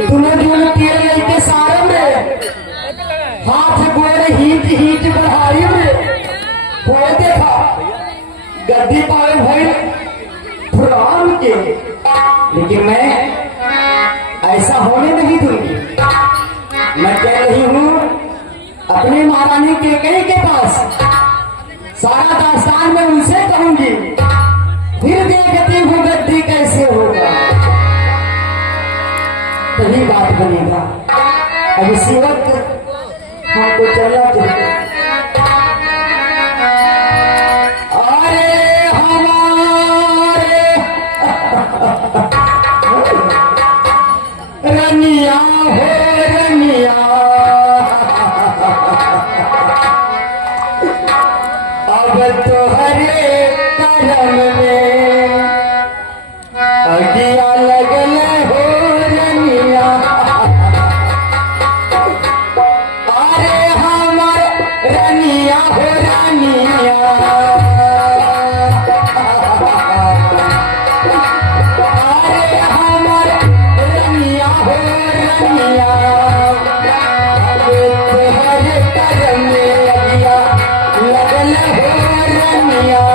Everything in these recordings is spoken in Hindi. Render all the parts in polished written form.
तुम्हें जो तेरे लेके सारे में हाथ गोरे हीट हीट बढ़ाई में कोई देखा गद्दी पाए भाई फुरान के, लेकिन मैं ऐसा होने नहीं दूंगी। मैं कह रही हूँ अपनी महारानी केकई के पास सारा दास्तान में उनसे कहूंगी, फिर देखती हूँ गद्दी कैसे होगा, तभी बात बनेगा। अब इसी वक्त हमको चलना चाहिए। अरे हमारे रनिया हो रनिया, अब तो हरे करम में अगिया लगल हो रनिया। अरे हमार रनिया हो रनिया, अरे हमार रनिया हो रनिया, हरे करम में अगिया लगल हो रनिया।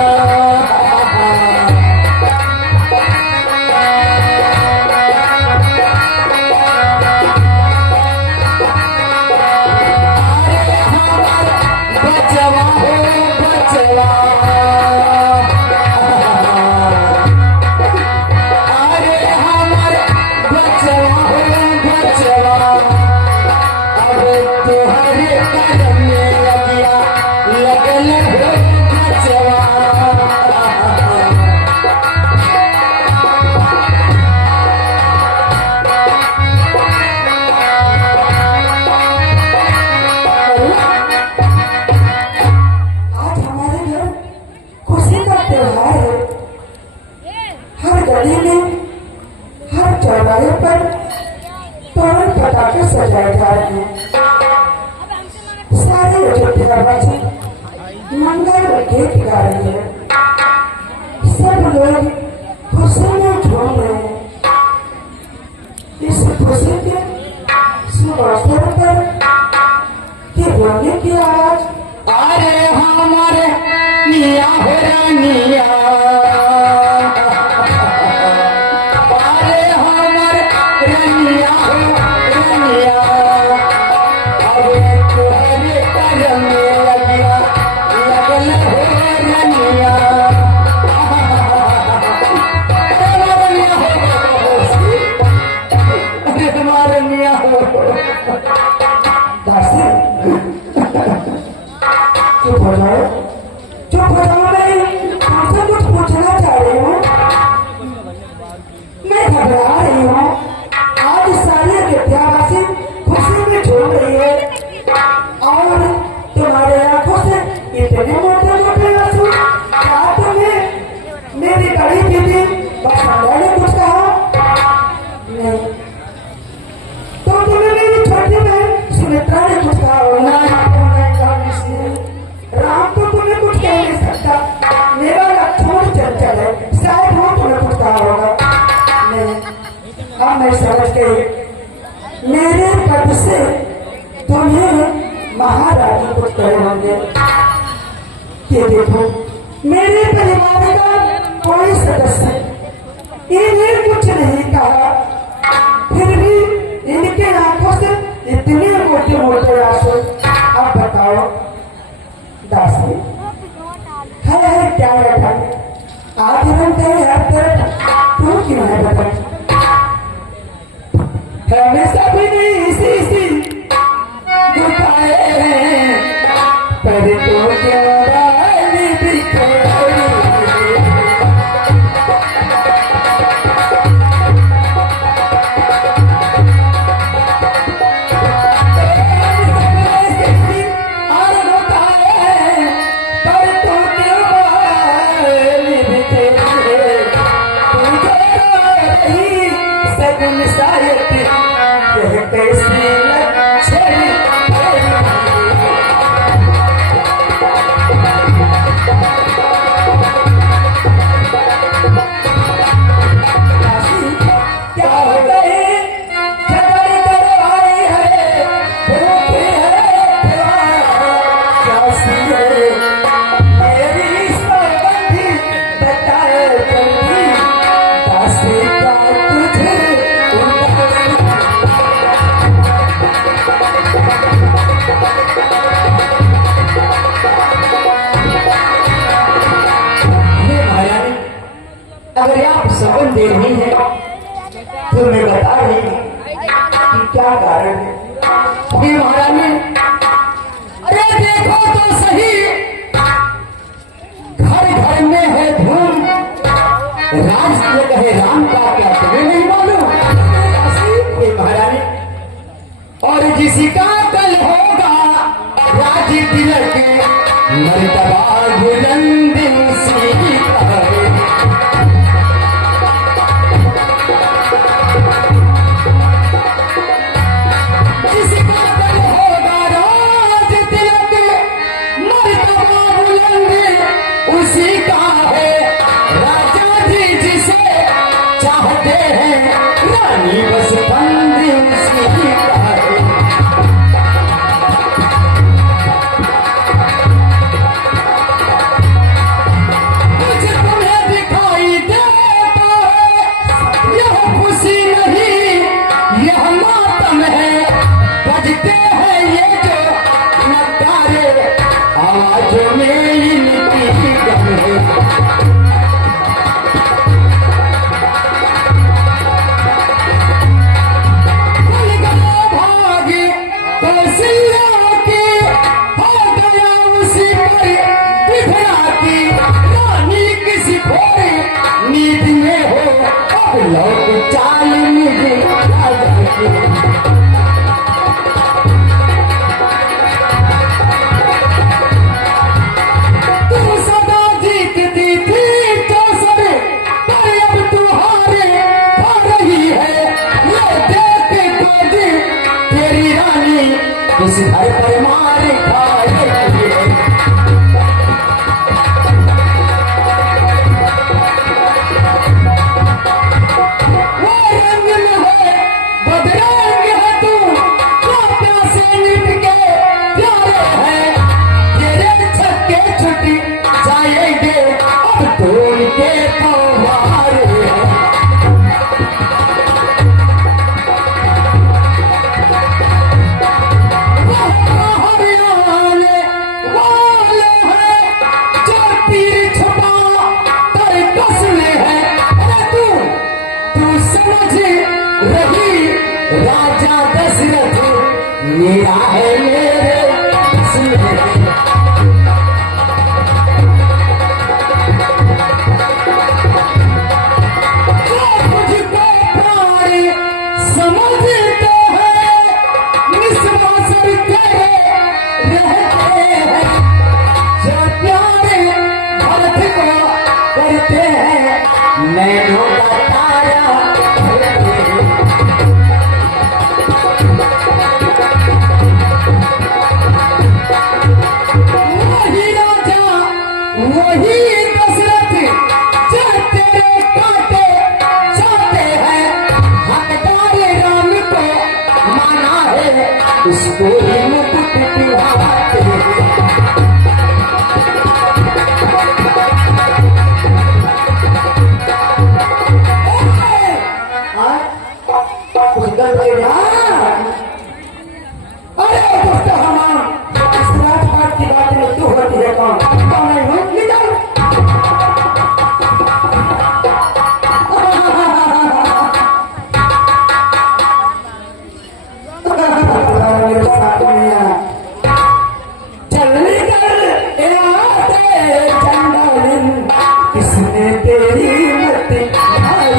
बचवा हो बचवा, अरे हमारे बचवा हो बचवा, अब तुम्हारे कदम में लगिया लगल हो बचवा। आज हमारे घर खुशी का त्योहार है। हर गली में हर चौराहे पर तोरण पटाखे सजाए जा रहे हैं। सारे अयोध्यावासी मंगल गीत गा रहे हैं। सब लोग खुशी में झूम रहे हैं। इस खुशी के शुभ अवसर पर के बोलने की आवाज, अरे हमारे निया हो रनिया, अरे हमारे रनिया हो रनिया, अरे तुम्हारे करम में लगिया लगल हो रनिया। तुम्हारे निया हो दासी, चुप हो जाओ, चुप हो जाओ। मैं तुमसे कुछ पूछना चाह रही हूँ। मैं घबरा रही हूँ। आज सारी अयोध्यावासी खुशी में झूम रही है और तुम्हारे आंखों से इतने मोटे मोटे आंसू। क्या तुम्हें मेरी बड़ी दीदी बसंता ने कुछ कहा? नहीं। तो तुम्हें मेरी छोटी बहन सुमित्रा ने कुछ कहा होगा? राम तो तुम्हें कुछ कह नहीं सकता। मेरा लक्ष्मण चंचल है, शायद वो तुम्हें कुछ कहा होगा। नहीं, अब मैं समझ गई। मेरे पद से तुम्हें महारानी कुछ कहे होंगे। ये देखो, मेरे परिवार का कोई सदस्य इन्हें कुछ नहीं कहा, फिर भी इनके आंखों से इतने मोटे मोटे आंसू। अब बताओ दासी, है क्या बैठा? आज हम तेरे हर तरफ तू क्यों है बता? हमें सभी ने इसी दुखाए हैं, पर तू क्यों रानी दिखाई? क्या होता है बता रही कि क्या कारण है। अभी महारानी, अरे देखो तो सही, घर घर में है धूम, राज ये कहे राम का क्या तुम्हें नहीं मालूम? महारानी, और जिसी का कल होगा राज तिलक, मर्तबा बुलंद सीता है। जिसका कल होगा राज तिलक, मर्तबा बुलंद उसी का है। राजा जी जिसे चाहते हैं, रानी बस बंदी उसी का है। मुझे तुम्हें दिखाई देता है यह खुशी नहीं, यह मातम है। बजते हैं ये जो नगारे, आवाजों में इनकी गम है। भाग कौशल्या की हो गया उसी पर बिखरा की। रानी किसी खोरी नींद में हो, अब लौट चाल मुझे राजा की। तुम सदा जीतती थी चौसर, पर अब तुम्हारे खा रही है। ये देख को दिन तेरी रानी इस घर पर मार खा रही है। वो रंग में है बदरंग है तू, वो प्यासे निभ के प्यारे है। तेरे छक्के छुट्टी जाएंगे, अब तोड़ के पवारे हैं। हरियाणे वाले हैं जो तीर छुपा कर कसने हैं। अरे तू समझ रही राजा दशरथ मेरा है मेरे सिंह। जो मुझको प्राण समझते हैं, निस्वासर तेरे रहते हैं। जो प्यारे भरत को करते हैं, नैनों का तारा होते हैं। वही राजा वही दशरथ जो तेरे काटे जाते हैं। हकदार राम को माना है, उसको ही मुकुट दिलाते हैं। कुछ गड़बड़ ना। अरे दोस्त हमारा इस राजपाट की बात में तू होती है कौन? कौन है वो? निकल। मेरे साथ में आ। चल निकल यहाँ से चंडालिन, किसने तेरी मत आई?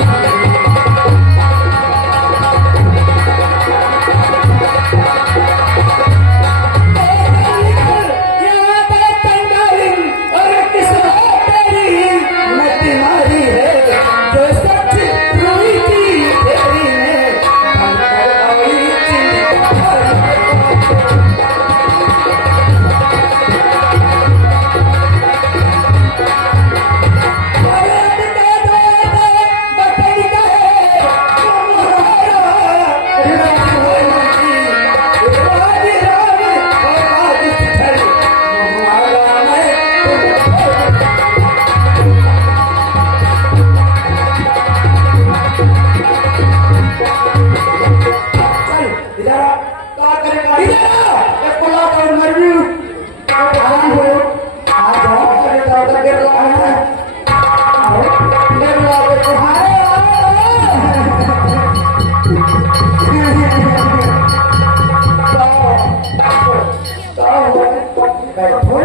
बैठो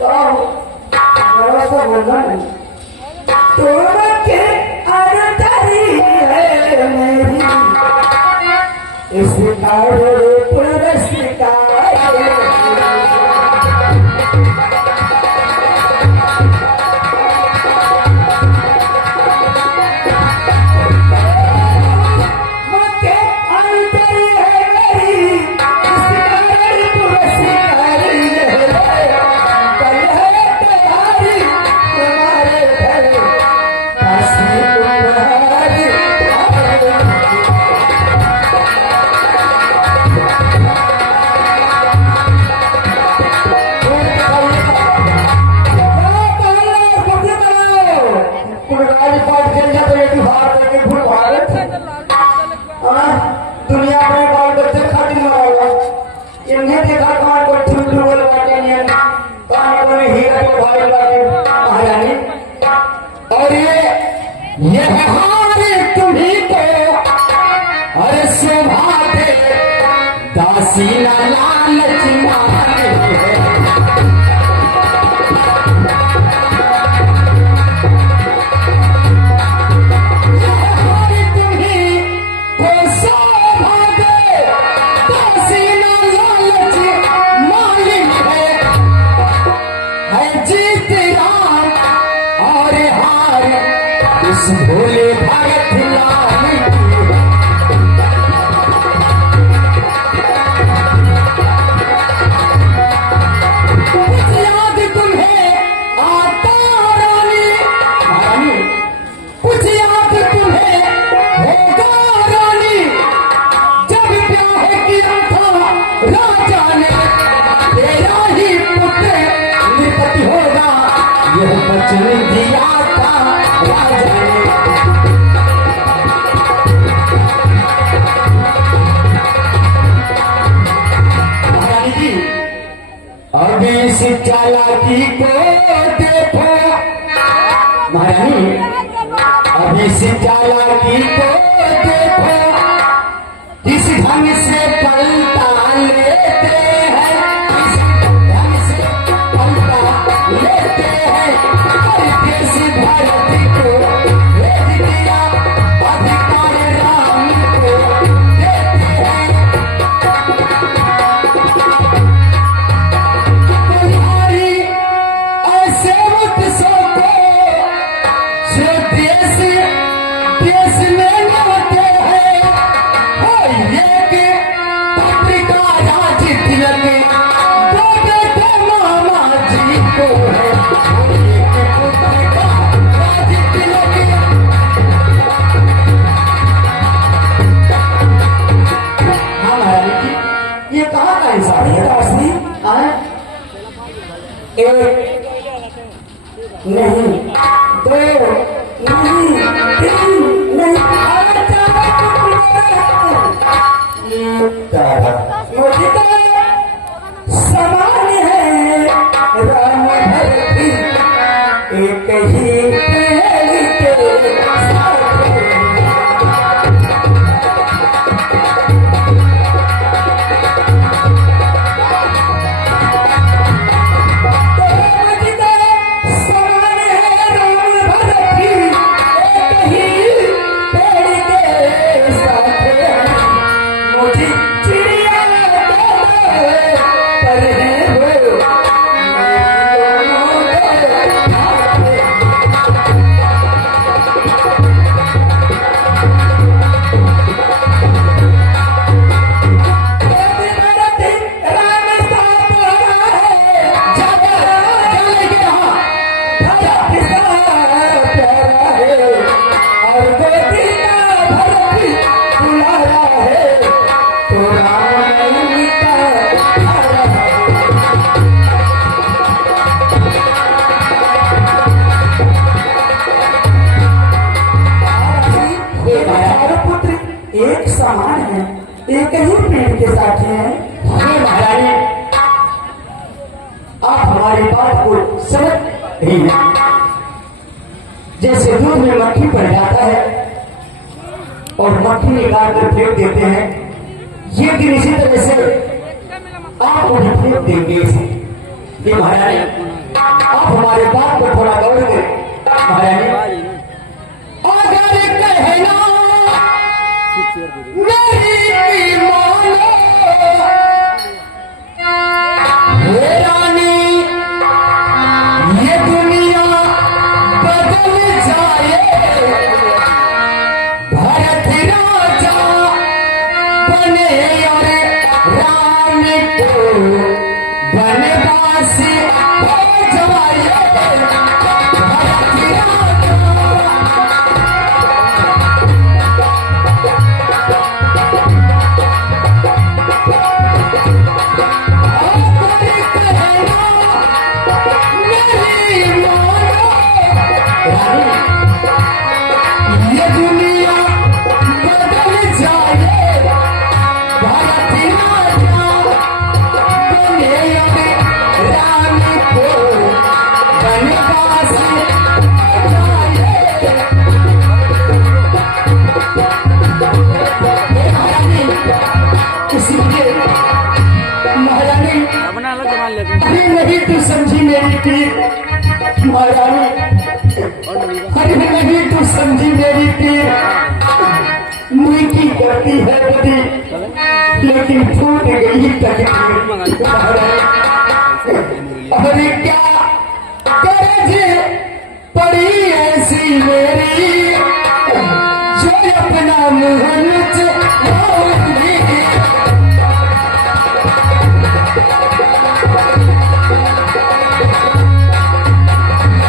बड़ा सा बोलना नहीं तुमके अनतरी है मेरी इस पुरस्कार दुनिया में बाल बच्चे खातिर मरा इन्हें देखा कौन को ठुल्लू बोल बाटे नहीं कौन को हीरा को भाई बाटे महारानी और ये हारे तुम्ही को अरे शोभा दे दासी ना लालच माने इस भोले भगत लाल कुछ याद तुम्हें आता रानी रानी कुछ याद तुम्हें होगा रानी जब ब्याह किया था राजा ने तेरा ही पुत्र नृपति होगा यह वचन दिया था राजा ने अब इस चालाकी को देखो महारानी अब इस चालाकी को देखो किस ढंग से पलटा लेते हैं किस ढंग से पलटा लेते हैं देश भारत को भेज दिया अधिकार राम को देते हैं देश में लौटे हैं एक पत्रिका राज तिलक दो बेटे मामा जी को है एक पत्रिका राज तिलक हमारी ये कहाँ का हिसाब है राशि एक नहीं दो नहीं तीन नहीं मुझे तो समान है राम भरती एक ही पहली के साथ एक समान है एक ही पेड़ के साथ हैं महारानी आप हमारी बात को समझ रही हैं जैसे दूध में मक्खी पड़ जाता है और मक्खी निकाल कर फेंक देते हैं ये दिन इसी तरह से आप उन्हें फेंक देंगे कि महारानी आप हमारे बात पर थोड़ा गौर करें। महारानी अगर कहना मेरी मानो हे रानी ये दुनिया बदल जाए भरत राजा बने और राम को बनवासी हो जाए भरत राजा। ये दुनिया बदल जाए भरत राजा बने राम को बनवासी इसलिए महारानी अरे नहीं तू समझी मेरी पीर महारानी अरे नहीं तू समझी मेरी पीर मुई की करती है बड़ी लेकिन फूट गई तकदीर अरे क्या करज पड़ी ऐसी मेरी जो अपना मुँह लुचाऊंगी।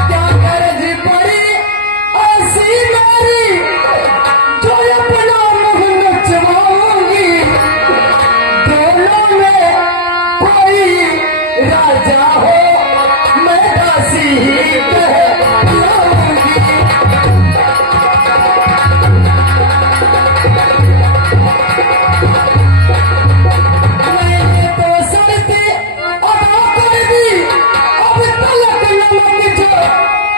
क्या करज पड़ी ऐसी मेरी जो अपना मुँह लुचाऊंगी। दोनों में कोई राजा हो मैं दासी ही कहलाऊंगी। मैंने तो शर्तें अदा कर दी अब तलक नमक जो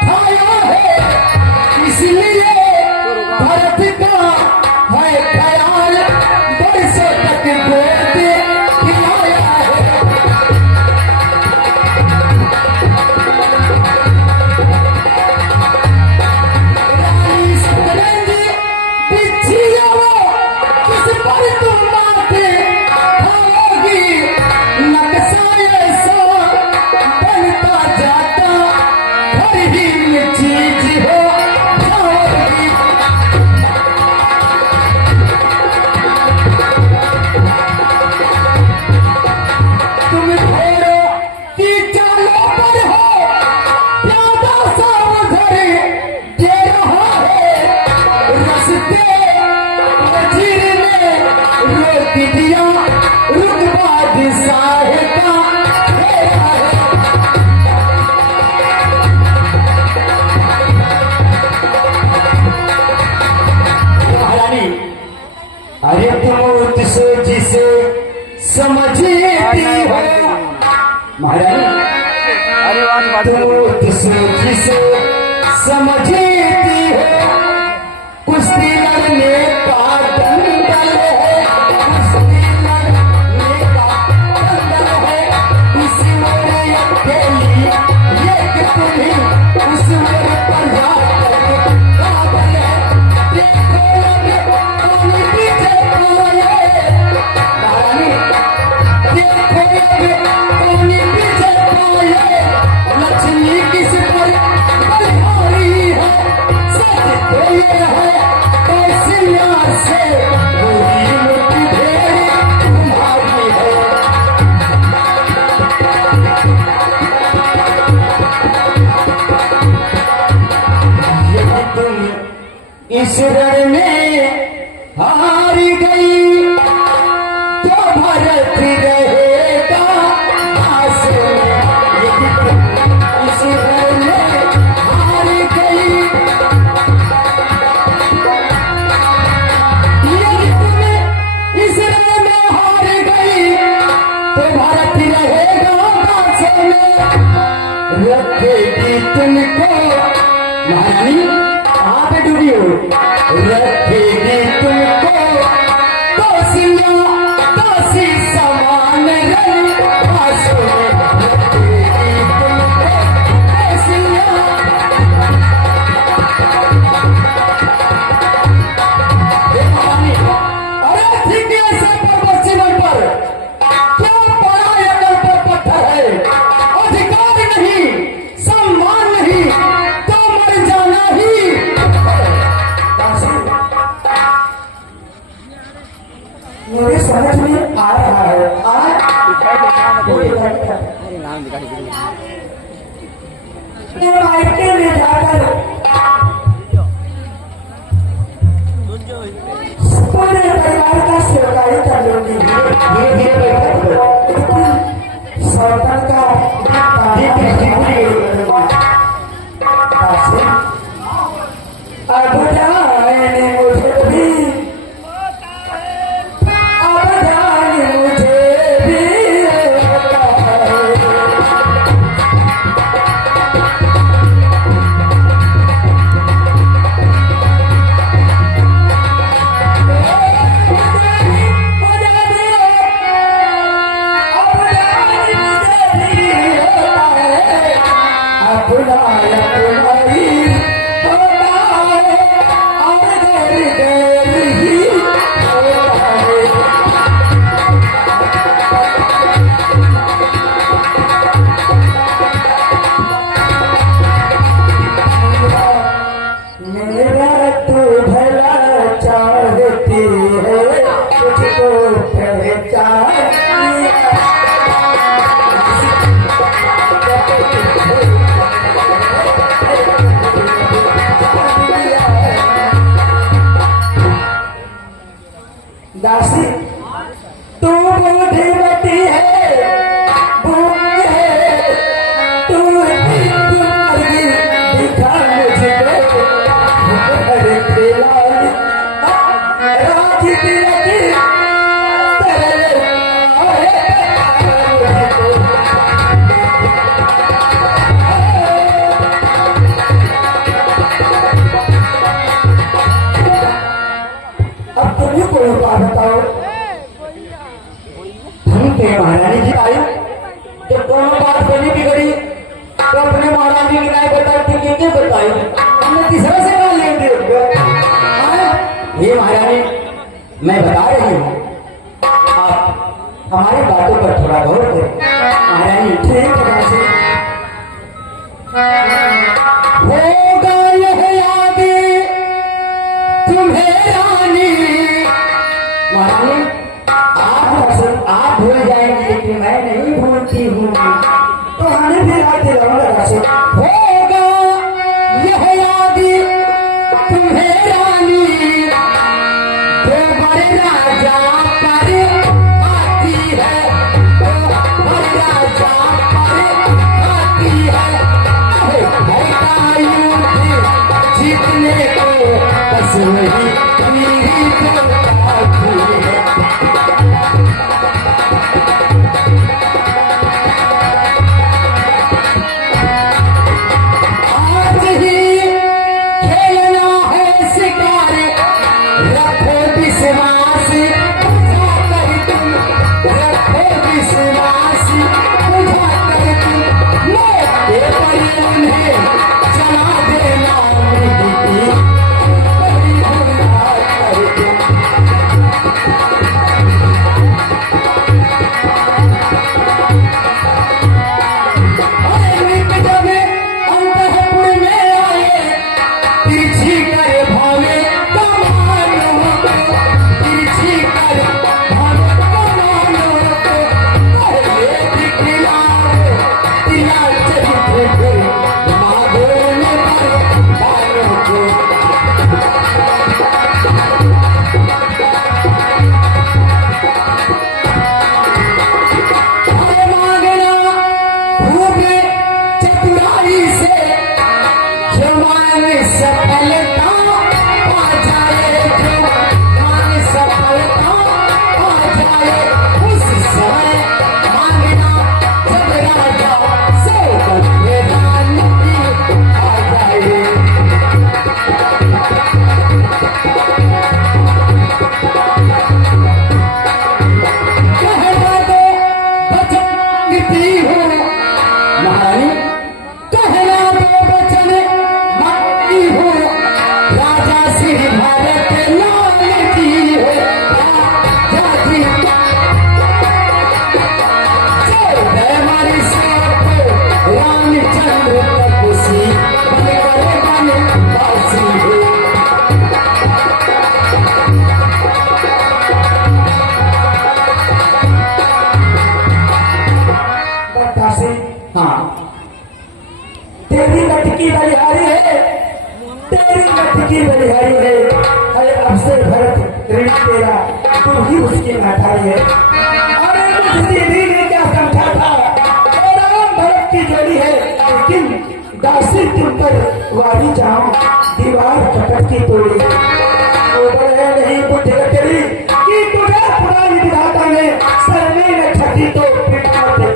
खाया है इसलिए भरत का है ख्याल बरसों तक गोद खिलाया है। रानी सतरंज बिछिया वो किस पर तुम माथे खाओगी। नक्शा ऐसा बनता जाता हर ही चीज हो जाओगी। तुम घोड़ों की चालों पर हो प्यादा सा उधर दे रहा है रस्ते वजीर ने रोक दिया रुतबा दिशाए का घेरा है। महारानी अरे तुम जिसे समझती हो महारानी तुम जिसे समझती हो कुश्ती लड़ने का दंगल है कुश्ती लड़ने का दंगल है उस ओर अकेली एक तुम्हें उस ओर पर काबल है। देखो अब कौन पीछे कोए महारानी देखो अब कौन पीछे कोए लक्ष्मी किस पर बलिहारी है सच तो ये है कौशल्या से पूरी मुट्ठी तुम्हारी है। यदि तुम इस रण में हार गई तो भरत रहेगा पास में। यदि तुम इस रण में हार गई यदि तुम इस रण में हार गई तो भरत रहेगा पास में। रखेगी तुमको महारानी आप डूबी हो ठीक ऐसे पर्वत जीवन पर क्या पड़ा एकल पर पत्थर है। अधिकार नहीं, सम्मान नहीं, तो मर जाना ही। मेरे समझ में आ रहा है मायके में जाकर पूरे परिवार का सेवकाई कर लूंगी। सौतन का अब जाने मुझे भी, अब जाने मुझे भी मेरा तू भला चाहती है, तुझको पहचान दासी तू बूढ़ी बेटी है, भूख है, तू मरगी दिखा मुझे अरे खिलाड़ी राजी की लगी तेरे अब तुम ही कोई बात बताओ। ठीक है महारानी जी आई तो कोनो बात बनी बिगड़ी तो अपने महारानी की राय बताती क्या बताई, हमने तीसरा से कहा ले दिया। ये महारानी मैं बता रही हूँ, आप हमारी बातों पर थोड़ा गौर करें। महारानी ठीक है दासी। होगा यह याद तुम्हें रानी। महारानी आप भूल जाएंगे लेकिन मैं नहीं भूलती हूँ। तो हमें भी याद दिलाऊंगा दासी। होगा यह याद तुम्हें रानी, जो बड़े राजा पर आती है, जो बड़े राजा पर आती है। जीतने को बस वही मेरी तो आती है। तू ही उसकी महतारी है। अरे मुझ दीदी ने क्या समझा था, और राम भरत की जोड़ी है, लेकिन दासी तुम पर वारी जाऊं दीवार कपट की तोड़ी। नहीं बुद्धि तेरी कि तुझे पुरानी विधाता ने सरने में छठी तो विधाता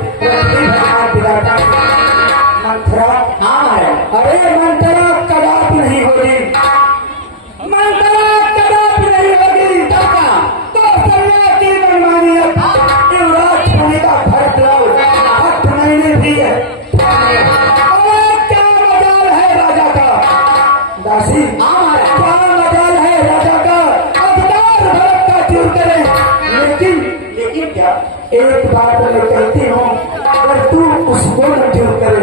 मंत्रा। हाँ अरे मंत्रा कदाप नहीं होगी, मंत्रा कदाप नहीं होगी। तो सन्यासी मनमानी युवराज होने का भरत लाओ 8 महीने भी है। अरे क्या मजाल है राजा का, दासी क्या मजाल है राजा का, अधिकार भरत का चूर करे। लेकिन क्या एक बात मैं कहती हूँ, अगर तू उसको न चूर करे,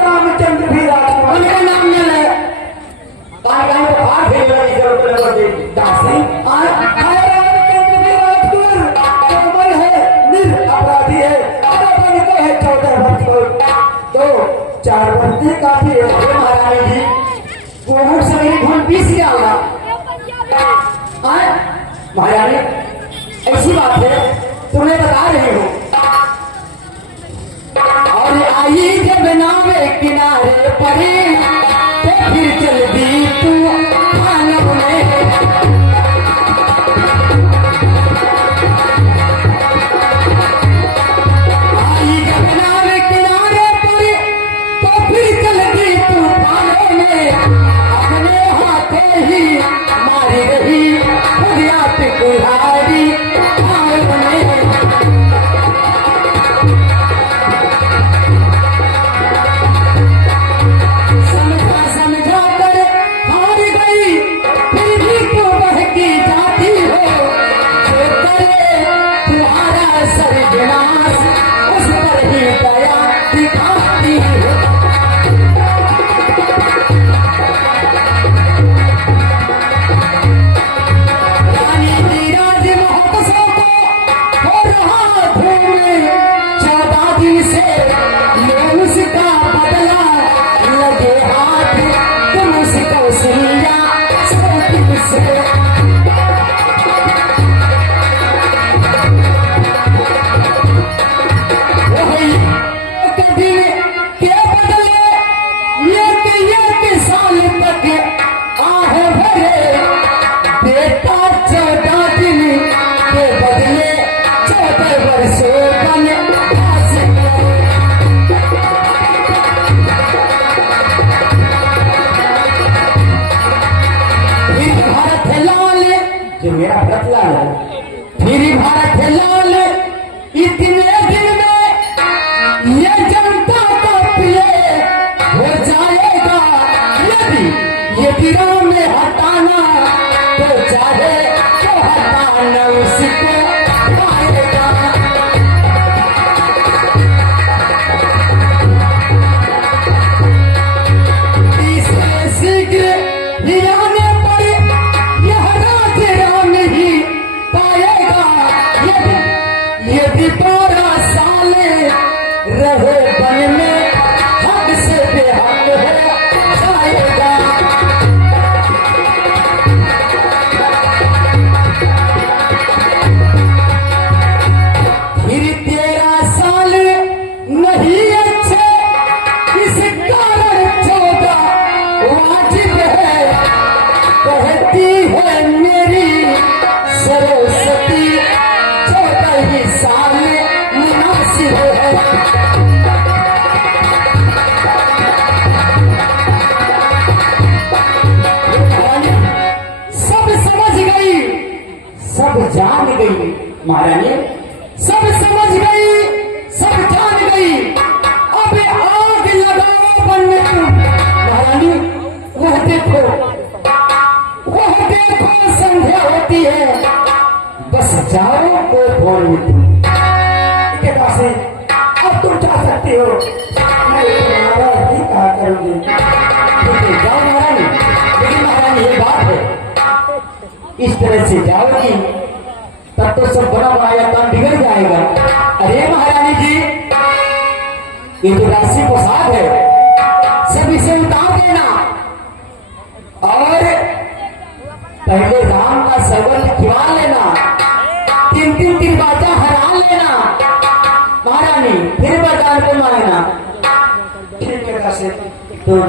रामचंद्र भी राजकुमार मेरा नाम न ले दासी रामचंद्र भी राजकुमार कोमल है, निरपराधी है, अपन को है 14 वर्ष को, तो 4 वर्ष काफी है। महारानी जी कोहर से मेरी धुन पीस गया होगा। महारानी ऐसी बात है तुम्हें बता रही हूँ। और आई जब नावे किनारे पड़ी तो फिर चल दी तू मानव में। आई जब नावे किनारे पड़ी तो फिर चल दी तू मानव में। अपने हाथों ही मारी रही खुदियात कुल्हाड़ी मानव में। समझा कर हार गई फिर भी तो बहकी जाती हो। जो करे तुम्हारा सर्वनाश उस पर ही दया दिखाती हो। रानी की राज महोत्सव को हो रहा धूम 14 दिन से ये उसका बदला लगे हाथ तुम उसको सुनिया सब से। वही कभी के बदले एक साल तक आह भरे बेटा 14 दिन के बदले 14 वर्षों बन आस करे। फिर भारत लाल जो मेरा भरत लाल है, फिर भारत लाल इतने दिन में ये जनता का प्रिय हो जाएगा। यदि राम में हटाना तो चाहे तो हटाना उसको पाएगा। इससे शीघ्र आने पर यह राज राम ही पाएगा। यदि 12 साल रहे वन में हक से बेहक हो जाएगा। फिर 13 साल नहीं अच्छे इस कारण 14 वाजिब है। कहती है मेरी सरस्वती 14 ही साल मुनासिब है। सब समझ गई, सब जान गई महारानी, सब समझ गई, सब जान गई। अब आग लगाओ बनने को महारानी। वह देखो संध्या होती है, बस जाओ को फोन के पास है। अब तुम जा सकती हो, मैं तुम्हारा ही कहा करूंगी। जाओ महारानी। लेकिन महारानी ये बात है, इस तरह से जाओगी तब तो सब बड़ा बनाया काम बिगड़ जाएगा। अरे महारानी जी ये जो राशि पोशाक है सब इसे उतार देना और पहले राम का सगन खिला लेना। तो